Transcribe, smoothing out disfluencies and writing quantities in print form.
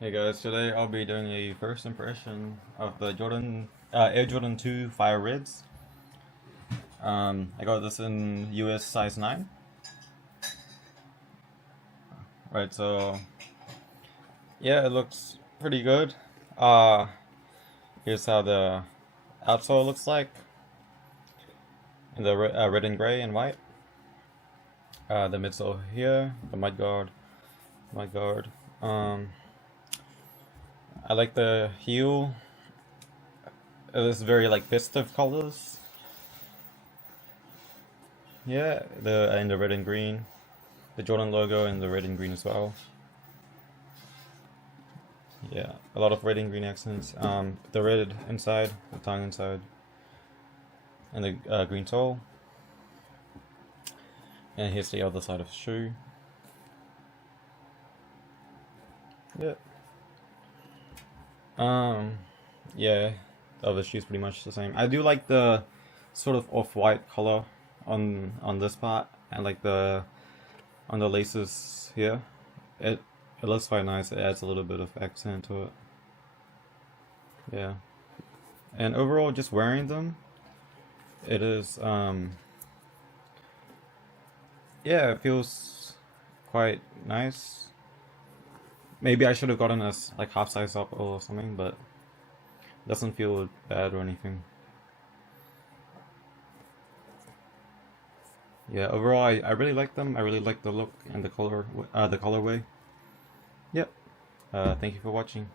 Hey guys, today I'll be doing a first impression of the Air Jordan 2 Fire Reds. I got this in US size 9. Right, so yeah, it looks pretty good. Uh, Here's how the outsole looks like in the red and gray and white. The midsole here, the mud guard. Um, I like the heel. It is very like festive colors. Yeah, the red and green. The Jordan logo in the red and green as well. Yeah, a lot of red and green accents. The red inside, the tongue inside, and the green sole. And here's the other side of the shoe. Yeah. Um, yeah, the other shoe's pretty much the same. I do like the sort of off-white color on this part, and like the on the laces here. It it looks quite nice. It adds a little bit of accent to it. Yeah. And overall, just wearing them, it is yeah, it feels quite nice. Maybe I should have gotten us like half size up or something, but it doesn't feel bad or anything. Yeah, overall, I really like them. I really like the look and the colorway. Yep. Thank you for watching.